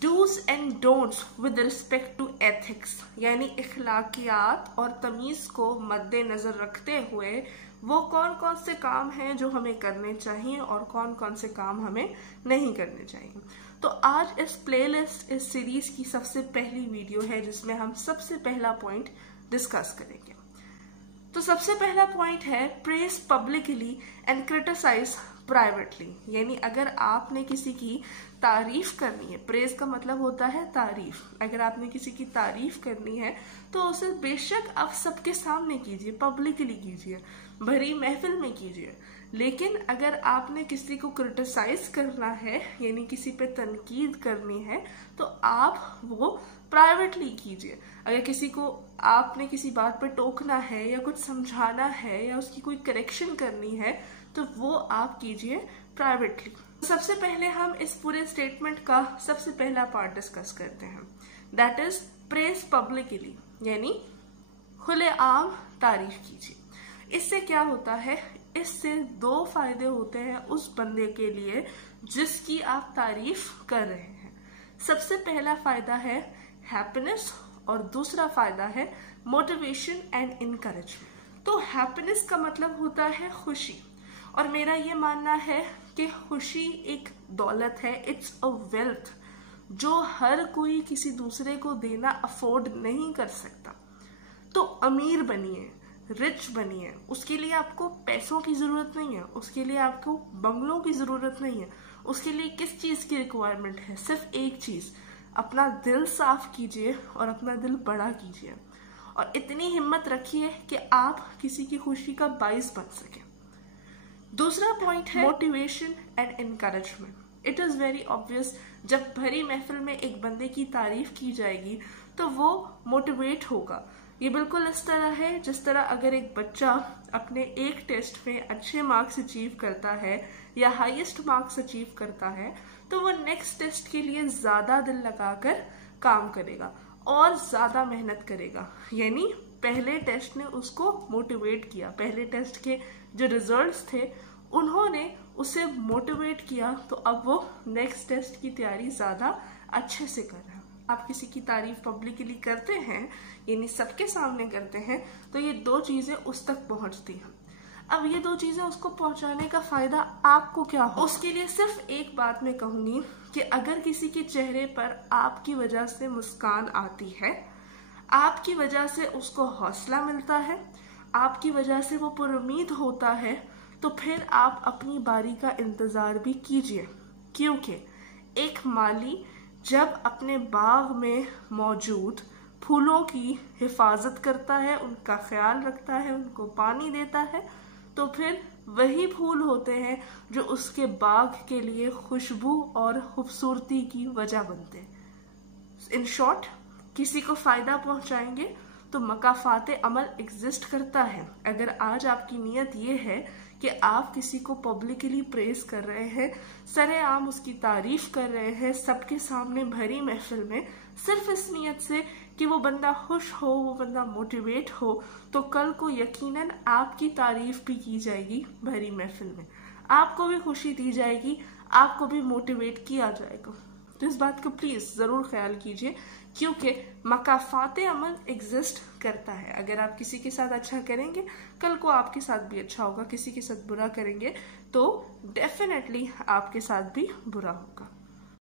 Dos and don'ts with respect to ethics, यानी इखलाकियात और तमीज को मद्देनजर रखते हुए वो कौन कौन से काम हैं जो हमें करने चाहिए और कौन कौन से काम हमें नहीं करने चाहिए। तो आज इस प्लेलिस्ट, इस सीरीज की सबसे पहली वीडियो है जिसमें हम सबसे पहला पॉइंट डिस्कस करेंगे। तो सबसे पहला पॉइंट है praise publicly and criticise privately, यानी अगर आपने किसी की तारीफ करनी है, प्रेज का मतलब होता है तारीफ, अगर आपने किसी की तारीफ करनी है तो उसे बेशक आप सबके सामने कीजिए, पब्लिकली कीजिए, भरी महफिल में कीजिए। लेकिन अगर आपने किसी को क्रिटिसाइज करना है, यानी किसी पे तनकीद करनी है, तो आप वो प्राइवेटली कीजिए। अगर किसी को आपने किसी बात पे टोकना है या कुछ समझाना है या उसकी कोई करेक्शन करनी है तो वो आप कीजिए प्राइवेटली। सबसे पहले हम इस पूरे स्टेटमेंट का सबसे पहला पार्ट डिस्कस करते हैं, दैट इज प्रेज पब्लिकली, यानी खुलेआम तारीफ कीजिए। इससे क्या होता है, इससे दो फायदे होते हैं उस बंदे के लिए जिसकी आप तारीफ कर रहे हैं। सबसे पहला फायदा है हैप्पीनेस और दूसरा फायदा है मोटिवेशन एंड इनकरेजमेंट। तो हैप्पीनेस का मतलब होता है खुशी, और मेरा ये मानना है कि खुशी एक दौलत है, इट्स अ वेल्थ जो हर कोई किसी दूसरे को देना अफोर्ड नहीं कर सकता। तो अमीर बनिए, रिच बनिए, उसके लिए आपको पैसों की जरूरत नहीं है, उसके लिए आपको बंगलों की जरूरत नहीं है, उसके लिए किस चीज की रिक्वायरमेंट है, सिर्फ एक चीज, अपना दिल साफ कीजिए और अपना दिल बड़ा कीजिए और इतनी हिम्मत रखिए कि आप किसी की खुशी का बाइस बन सके। दूसरा पॉइंट है motivation and encouragement. It is very obvious, जब भरी महफिल में एक बंदे की तारीफ की जाएगी तो वो मोटिवेट होगा। ये बिल्कुल इस तरह है जिस तरह अगर एक बच्चा अपने एक टेस्ट में अच्छे मार्क्स अचीव करता है या हाईएस्ट मार्क्स अचीव करता है तो वो नेक्स्ट टेस्ट के लिए ज्यादा दिल लगाकर काम करेगा और ज्यादा मेहनत करेगा। यानी पहले टेस्ट ने उसको मोटिवेट किया, पहले टेस्ट के जो रिजल्ट्स थे उन्होंने उसे मोटिवेट किया, तो अब वो नेक्स्ट टेस्ट की तैयारी ज्यादा अच्छे से कर रहा है। आप किसी की तारीफ पब्लिकली करते हैं, यानी सबके सामने करते हैं, तो ये दो चीजें उस तक पहुंचती हैं। अब ये दो चीजें उसको पहुंचाने का फायदा आपको क्या हो, उसके लिए सिर्फ एक बात मैं कहूंगी कि अगर किसी के चेहरे पर आपकी वजह से मुस्कान आती है, आपकी वजह से उसको हौसला मिलता है, आपकी वजह से वो पुरुमीद होता है, तो फिर आप अपनी बारी का इंतजार भी कीजिए। क्योंकि एक माली जब अपने बाग में मौजूद फूलों की हिफाजत करता है, उनका ख्याल रखता है, उनको पानी देता है, तो फिर वही फूल होते हैं जो उसके बाग के लिए खुशबू और खूबसूरती की वजह बनते हैं। इन शॉर्ट, किसी को फायदा पहुंचाएंगे तो मकाफाते अमल एग्जिस्ट करता है। अगर आज आपकी नीयत ये है कि आप किसी को पब्लिकली प्रेज कर रहे हैं, सरेआम उसकी तारीफ कर रहे हैं सबके सामने भरी महफिल में, सिर्फ इस नीयत से कि वो बंदा खुश हो, वो बंदा मोटिवेट हो, तो कल को यकीनन आपकी तारीफ भी की जाएगी भरी महफिल में, आपको भी खुशी दी जाएगी, आपको भी मोटिवेट किया जाएगा। तो इस बात को प्लीज जरूर ख्याल कीजिए, क्योंकि मकाफाते अमल एग्जिस्ट करता है। अगर आप किसी के साथ अच्छा करेंगे, कल को आपके साथ भी अच्छा होगा, किसी के साथ बुरा करेंगे तो डेफिनेटली आपके साथ भी बुरा होगा।